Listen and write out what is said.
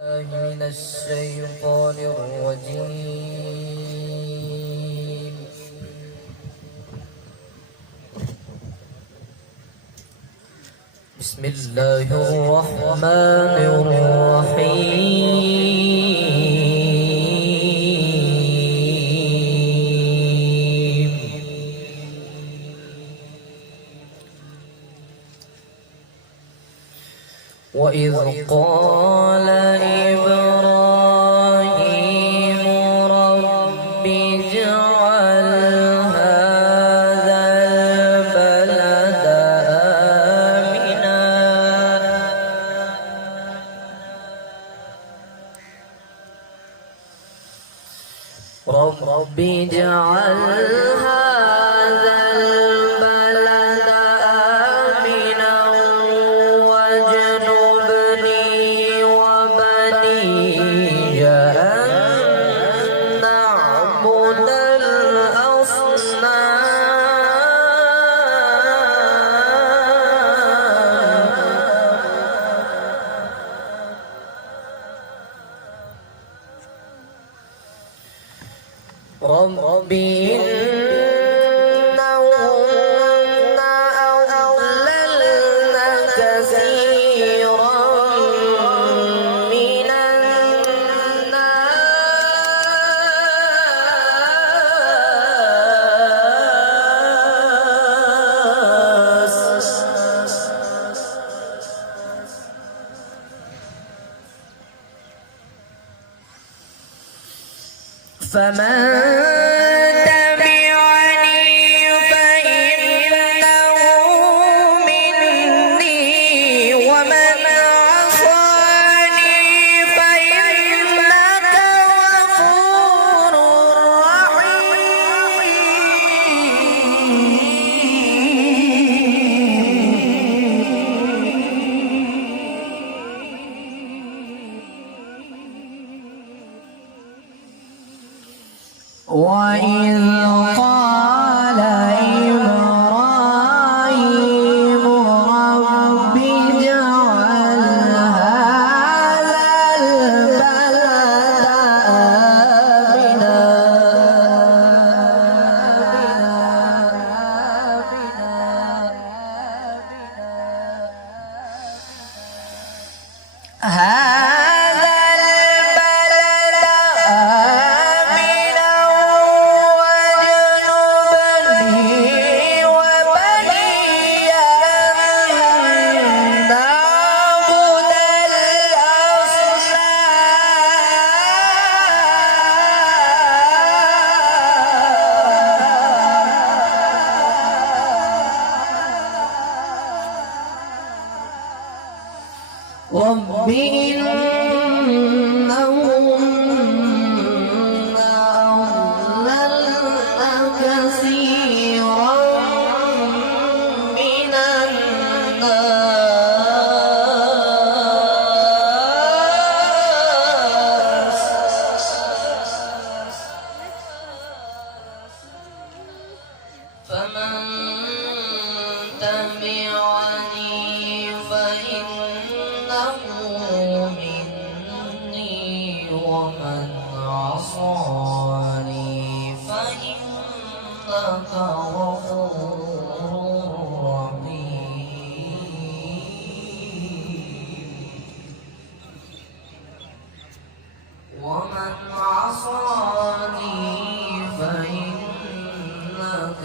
من الشيطان الرجيم. بسم الله الرحمن الرحيم. وإذ قال إبراهيم رب اجعل هذا البلد آمنا رب اجعل هذا البلد آمنا واجنبني وبني أن نعبد الأصنام رب إنهن أضللن كثيرا من الناس فمن تبعني فإنه مني ومن عصاني فإنك غفور وإذ قال إبراهيم رب اجعل هذا البلد رب إنهن أضللن كثيرا من الناس فمن تبعني فإنه مني ومن عصاني فإنك غفور رحيم ومن عصاني فإنك